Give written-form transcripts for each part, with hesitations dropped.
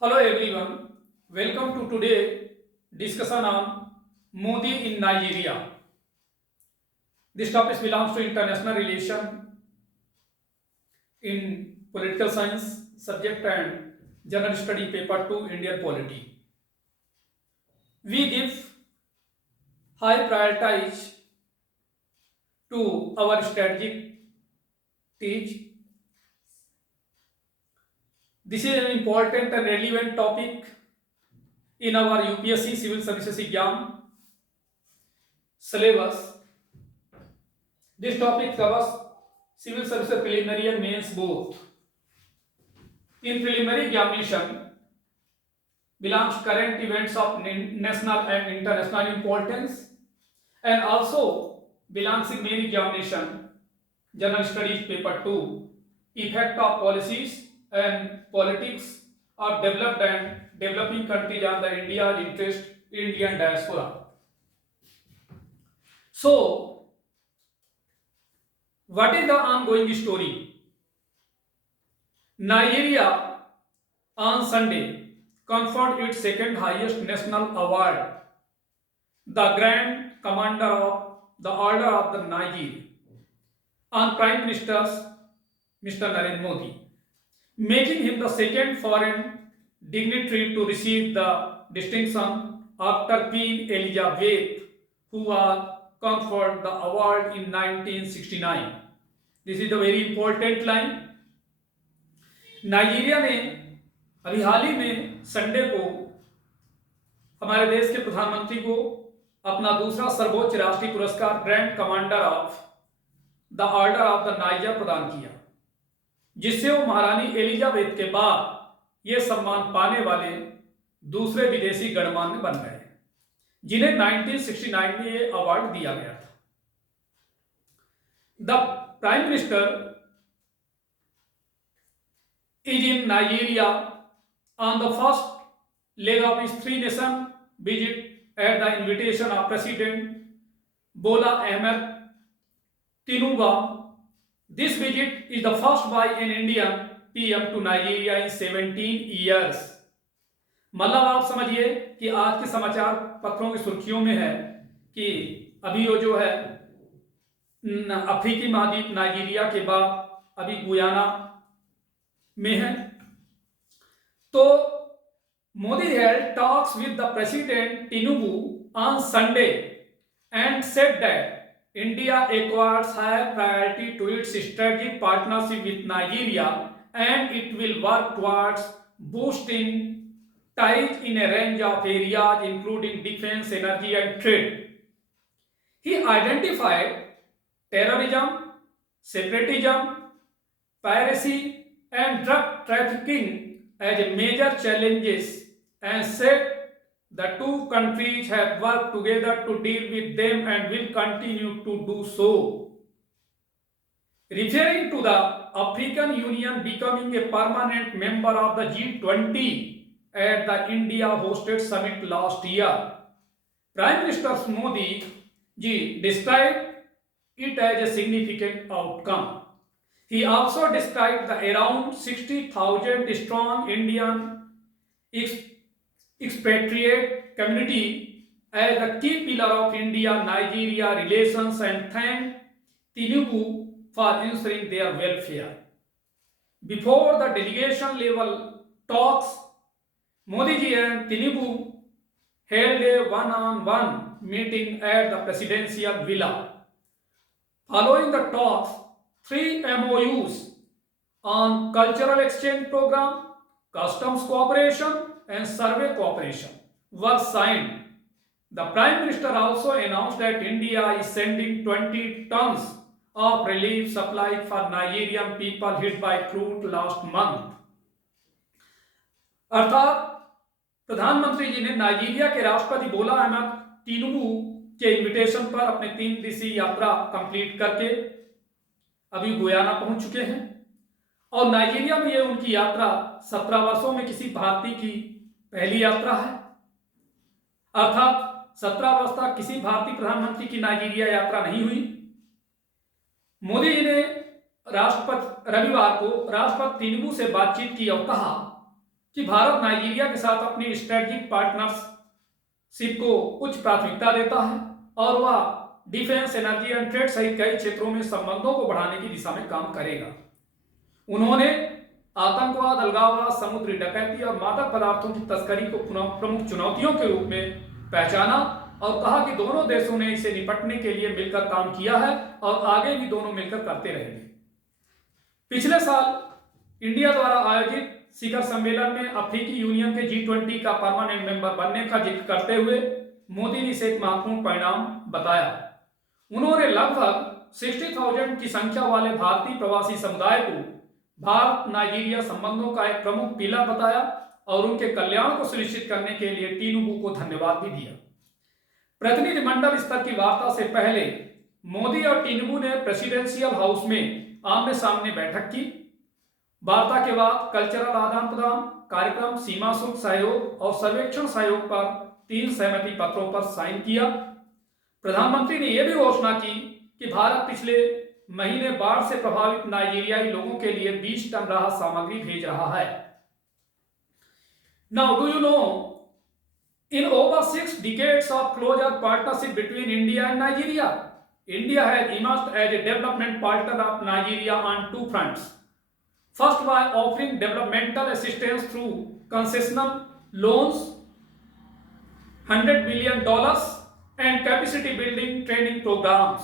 Hello everyone, welcome to today discussion on Modi in Nigeria. This topic belongs to international relation in political science subject and general study paper 2 Indian polity. We give high prioritize to our strategic teach. This is an important and relevant topic in our UPSC civil services exam syllabus. This topic covers civil services preliminary and mains both. In preliminary examination belongs current events of national and international importance and also belongs in main examination general studies paper 2 effect of policies and politics of developed and developing countries on the India's interest in Indian diaspora. So, what is the ongoing story? Nigeria on Sunday conferred its second highest national award, the Grand Commander of the Order of the Niger, on Prime Minister Mr. Narendra Modi, making him the second foreign dignitary to receive the distinction after Queen Elizabeth, who was conferred the award in 1969. This is a very important line. Nigeria ने अभी हाल ही में Sunday को हमारे देश के प्रधानमंत्री को अपना दूसरा सर्वोच्च राष्ट्रीय पुरस्कार grand commander of the order of the niger प्रदान किया, जिससे वो महारानी एलिजाबेथ के बाद ये सम्मान पाने वाले दूसरे विदेशी गणमान्य बन गए जिन्हें 1969 में ये अवार्ड दिया गया था. The prime minister is in Nigeria on the first leg of his three-nation visit at the invitation of President Bola Ahmed Tinubu. This visit is the first by an Indian PM to Nigeria in 17 years. मतलब आप समझिए कि आज के समाचार पत्रों की सुर्खियों में है कि अभी वो जो है अफ्रीकी महाद्वीप नाइजीरिया के बाद अभी गुयाना में है. तो Modi held talks with the President Tinubu on Sunday and said that India acquires higher priority to its strategic partnership with Nigeria and it will work towards boosting ties in a range of areas including defense, energy and trade. He identified terrorism, separatism, piracy and drug trafficking as major challenges and said the two countries have worked together to deal with them and will continue to do so. Referring to the African Union becoming a permanent member of the G20 at the India hosted summit last year, Prime Minister Modi ji described it as a significant outcome. He also described the around 60,000 strong Indian expatriate community as a key pillar of India-Nigeria relations and thanked Tinubu for ensuring their welfare. Before the delegation level talks, Modi ji and Tinubu held a one-on-one meeting at the presidential villa. Following the talks, 3 MOUs on cultural exchange program, customs cooperation and survey cooperation were signed. The Prime Minister also announced that India is sending 20 tons of relief supply for Nigerian people hit by flood last month. अर्थात प्रधानमंत्री जी ने Nigeria के राष्ट्रपति बोला अहमद तिनुबू के invitation पर अपने 3 दिवसीय यात्रा कंप्लीट करके अभी गुयाना पहुंच चुके हैं और नाइजीरिया में ये उनकी यात्रा 17 वर्षों में किसी भारतीय की पहली यात्रा है. अर्थात 17 वर्ष तक किसी भारतीय प्रधानमंत्री की नाइजीरिया यात्रा नहीं हुई. मोदी जी ने रविवार को राष्ट्रपति तिनुबू से बातचीत की और कहा कि भारत नाइजीरिया के साथ अपनी स्ट्रेटेजिक पार्टनरशिप को उच्च प्राथमिकता देता है और वह डिफेंस, एनर्जी एंड ट्रेड सहित कई क्षेत्रों में संबंधों को बढ़ाने की दिशा में काम करेगा। उन्होंने आतंकवाद, अलगाववाद, समुद्री डकैती और मादक पदार्थों की तस्करी को प्रमुख चुनौतियों के रूप में पहचाना और कहा कि दोनों देशों ने इसे निपटने के लिए मिलकर काम किया है और आगे भी दोनों मिलकर करते रहेंगे। पिछले साल इंडिया द्वारा आयोजित शिखर सम्मेलन में अफ्रीकी यूनियन के G20 का परमानेंट मेंबर बनने का जिक्र करते हुए मोदी ने इसे एक महत्वपूर्ण परिणाम बताया। उन्होंने लगभग 60,000 की संख्या वाले भारतीय प्रवासी समुदाय को भारत नाइजीरिया संबंधों का एक प्रमुख पिलर बताया और उनके कल्याण को सुनिश्चित करने के लिए टिनुबू को धन्यवाद भी दिया। प्रतिनिधिमंडल स्तर की वार्ता से पहले मोदी और टिनुबू ने प्रेसिडेंशियल हाउस में आमने सामने बैठक की। वार्ता के बाद कल्चरल आदान प्रदान कार्यक्रम, सीमा शुल्क सहयोग और सर्वेक्षण सहयोग पर 3 सहमति पत्रों पर साइन किया। प्रधानमंत्री ने यह भी घोषणा की कि भारत पिछले महीने बाढ़ से प्रभावित नाइजीरियाई लोगों के लिए 20 टन राहत सामग्री भेज रहा है। Now, do you know, in over 6 decades of closer partnership between India and Nigeria, India has emerged as a development partner of Nigeria on 2 fronts. First, by offering developmental assistance through concessional loans, $100 billion, and capacity building training programs.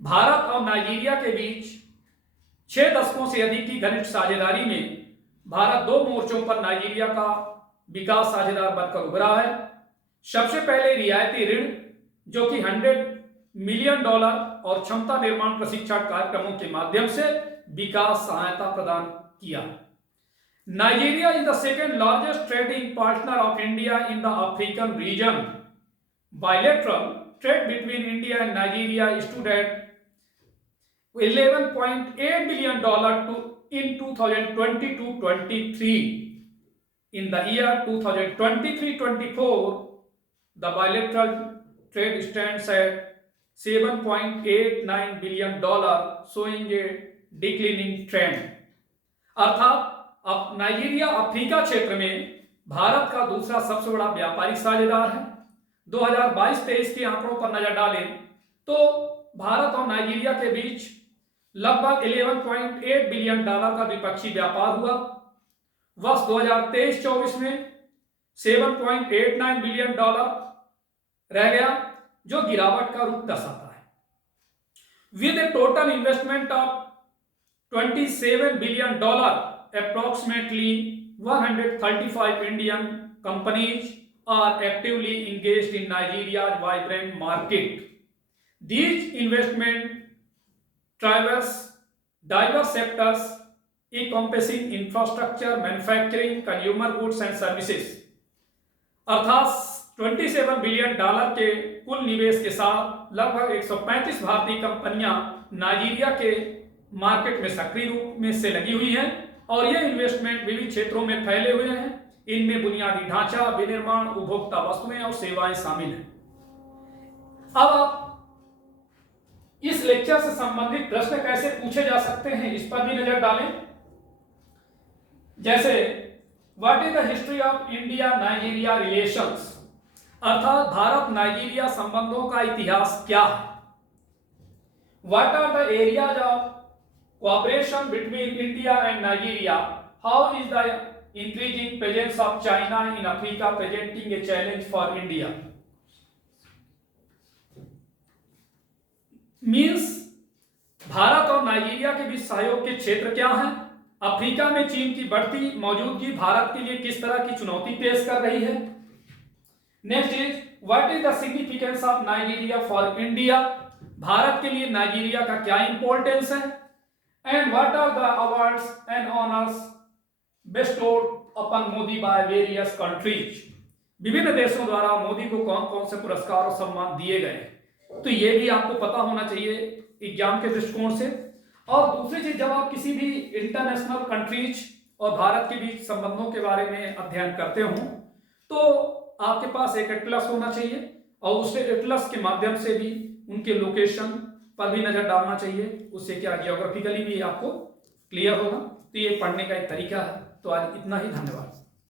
Bharat और Nigeria के बीच 6 दशकों से अधिक की घनिष्ठ साझेदारी में भारत 2 मोर्चों पर नाइजीरिया का विकास साझेदार बनकर उभरा है। सबसे पहले रियायती ऋण, जो कि $100 मिलियन और क्षमता निर्माण प्रशिक्षण कार्यक्रमों के माध्यम से विकास सहायता प्रदान किया। Nigeria is the second largest trading partner of India in the African region. Bilateral trade between India and Nigeria stood at $11.8 billion in 2022-23. In the year 2023-24, the bilateral trade stands at $7.89 billion, showing a declining trend. अर्थात अब Nigeria Africa क्षेत्र में भारत का दूसरा सबसे बड़ा व्यापारिक साझेदार है। 2022-23 के आंकड़ों पर नजर डालें तो भारत और नाइजीरिया के बीच लगभग $11.8 बिलियन का द्विपक्षीय व्यापार हुआ। वर्ष 2023-24 में $7.89 बिलियन रह गया, जो गिरावट का रूप दर्शाता है। With A total investment of $27 billion, approximately 135 Indian companies are actively engaged in Nigeria's vibrant market. These investments traverse diverse sectors encompassing infrastructure, manufacturing, consumer goods and services. अर्थात $27 बिलियन के कुल निवेश के साथ लगभग 135 भारतीय कंपनियां नाइजीरिया के मार्केट में सक्रिय रूप में से लगी हुई हैं और ये इन्वेस्टमेंट विविध क्षेत्रों में फैले हुए हैं। इनमें बुनियादी ढांचा, विनिर्माण, उपभोक्ता वस्तुएं और सेवाएं शामिल हैं। अब आप इस लेक्चर से संबंधित प्रश्न कैसे पूछे जा सकते हैं, इस पर भी नजर डालें। जैसे what is the history of India Nigeria relations, अर्थात भारत नाइजीरिया संबंधों का इतिहास क्या है। What are the areas of cooperation between India and Nigeria, how is the increasing presence of China in Africa presenting a challenge for India. Means Bharat और Nigeria के बीच सहयोग के क्षेत्र क्या हैं, अफ्रीका में चीन की बढ़ती मौजूदगी भारत के लिए किस तरह की चुनौती पेश कर रही है। Next is what is the significance of Nigeria for India, Bharat के लिए नाइजीरिया का क्या इंपॉर्टेंस है। And what are the awards and honours bestowed upon Modi by various countries, विभिन्न देशों द्वारा मोदी को कौन कौन से पुरस्कार और सम्मान दिए गए, तो ये भी आपको पता होना चाहिए एग्जाम के दृष्टिकोण से। और दूसरी चीज, जब आप किसी भी इंटरनेशनल कंट्रीज और भारत के बीच संबंधों के बारे में अध्ययन करते हो तो आपके पास एक एटलस होना चाहिए और उस एटलस के माध्यम से भी उनके लोकेशन पर भी नजर डालना चाहिए। उससे क्या जियोग्राफिकली भी आपको क्लियर होगा। तो ये पढ़ने का एक तरीका है। तो आज इतना ही, धन्यवाद।